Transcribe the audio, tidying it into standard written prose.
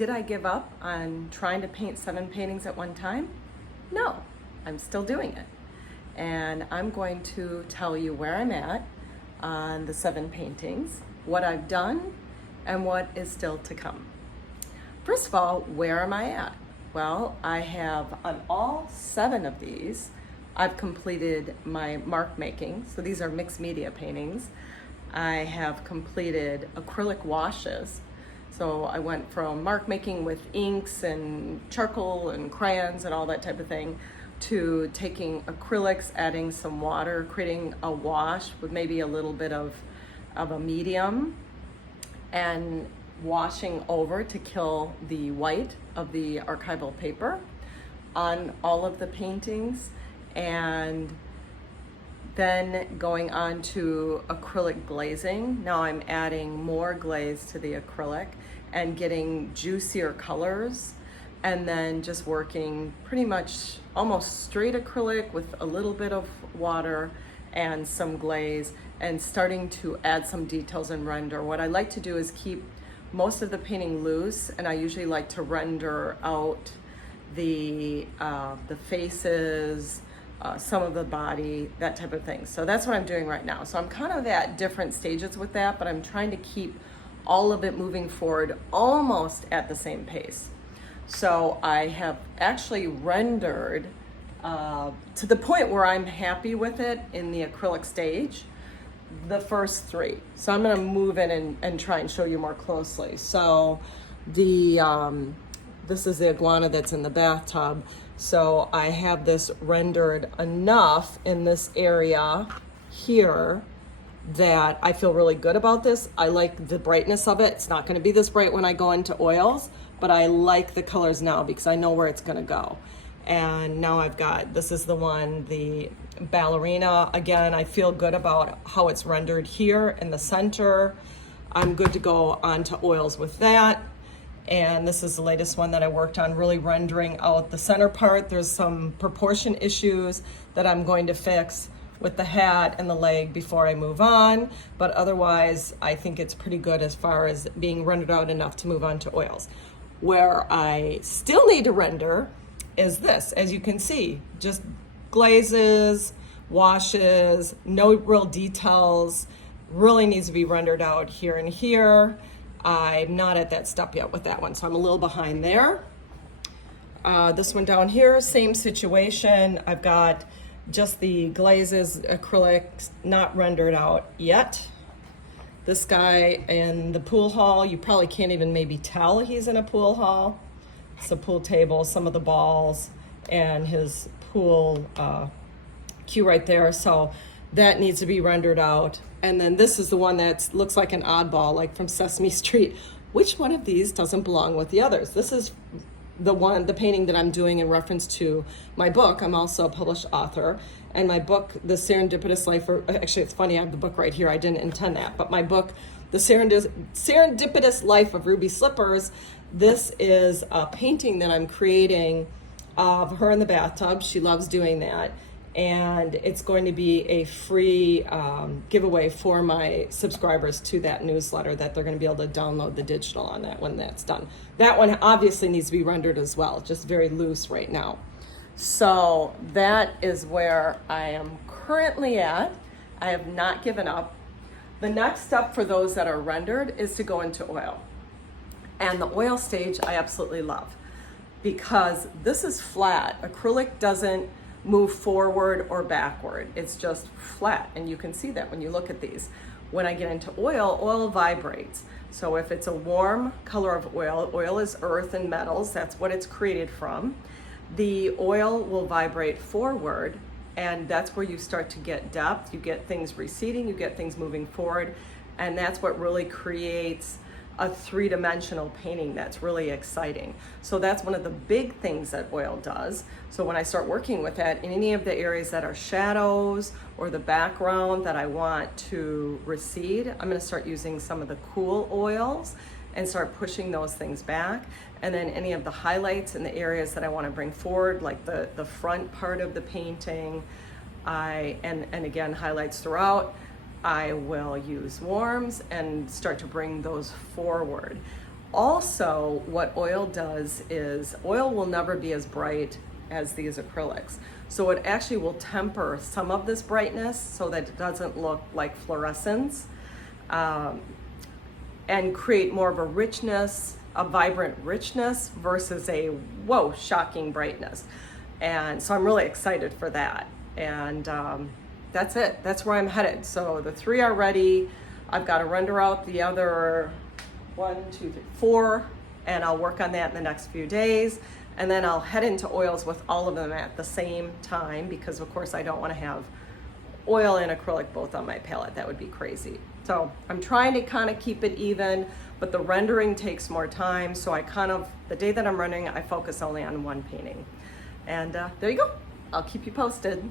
did I give up on trying to paint 7 paintings at one time? No, I'm still doing it. And I'm going to tell you where I'm at on the 7 paintings, what I've done, and what is still to come. First of all, where am I at? Well, I have on all 7 of these, I've completed my mark making. So these are mixed media paintings. I have completed acrylic washes. So I went from mark making with inks and charcoal and crayons and all that type of thing to taking acrylics, adding some water, creating a wash with maybe a little bit of a medium, and washing over to kill the white of the archival paper on all of the paintings, and then going on to acrylic glazing. Now I'm adding more glaze to the acrylic and getting juicier colors, and then just working pretty much almost straight acrylic with a little bit of water and some glaze, and starting to add some details and render. What I like to do is keep most of the painting loose, and I usually like to render out the faces, some of the body, that type of thing. So that's what I'm doing right now. So I'm kind of at different stages with that, but I'm trying to keep all of it moving forward almost at the same pace. So I have actually rendered to the point where I'm happy with it in the acrylic stage, the first 3. So I'm gonna move in and try and show you more closely. So this is the iguana that's in the bathtub. So I have this rendered enough in this area here that I feel really good about this. I like the brightness of it. It's not gonna be this bright when I go into oils, but I like the colors now because I know where it's gonna go. And now I've got, this is the one, the ballerina. Again, I feel good about how it's rendered here in the center. I'm good to go on to oils with that. And this is the latest one that I worked on, really rendering out the center part. There's some proportion issues that I'm going to fix with the hat and the leg before I move on. But otherwise, I think it's pretty good as far as being rendered out enough to move on to oils. Where I still need to render is this. As you can see, just glazes, washes, no real details, really needs to be rendered out here and here. I'm not at that step yet with that one, so I'm a little behind there. This one down here, same situation. I've got just the glazes, acrylics, not rendered out yet. This guy in the pool hall, you probably can't even maybe tell he's in a pool hall. It's a pool table, some of the balls, and his pool cue right there. So that needs to be rendered out. And then this is the one that looks like an oddball, like from Sesame Street. Which one of these doesn't belong with the others? This is the painting that I'm doing in reference to my book. I'm also a published author. And my book, The Serendipitous Life, actually it's funny, I have the book right here. I didn't intend that. But my book, The Serendipitous Life of Ruby Slippers, this is a painting that I'm creating of her in the bathtub. She loves doing that. And it's going to be a free giveaway for my subscribers to that newsletter, that they're going to be able to download the digital on that when that's done. That one obviously needs to be rendered as well, just very loose right now. So that is where I am currently at. I have not given up. The next step for those that are rendered is to go into oil. And the oil stage I absolutely love, because this is flat. Acrylic doesn't move forward or backward. It's just flat, and you can see that when you look at these. When I get into oil, oil vibrates. So if it's a warm color of oil, oil is earth and metals, that's what it's created from. The oil will vibrate forward, and that's where you start to get depth. You get things receding, you get things moving forward, and that's what really creates a 3-dimensional painting that's really exciting. So that's one of the big things that oil does. So when I start working with that in any of the areas that are shadows or the background that I want to recede, I'm gonna start using some of the cool oils and start pushing those things back. And then any of the highlights in the areas that I want to bring forward, like the front part of the painting, and again, highlights throughout, I will use warms and start to bring those forward. Also, what oil does is oil will never be as bright as these acrylics. So it actually will temper some of this brightness so that it doesn't look like fluorescence, and create more of a richness, a vibrant richness versus a whoa, shocking brightness. And so I'm really excited for that. And that's it. That's where I'm headed. So the 3 are ready. I've got to render out the other 1, 2, 3, 4, and I'll work on that in the next few days. And then I'll head into oils with all of them at the same time, because of course I don't want to have oil and acrylic both on my palette. That would be crazy. So I'm trying to kind of keep it even, but the rendering takes more time. So I the day that I'm rendering, I focus only on one painting. And there you go. I'll keep you posted.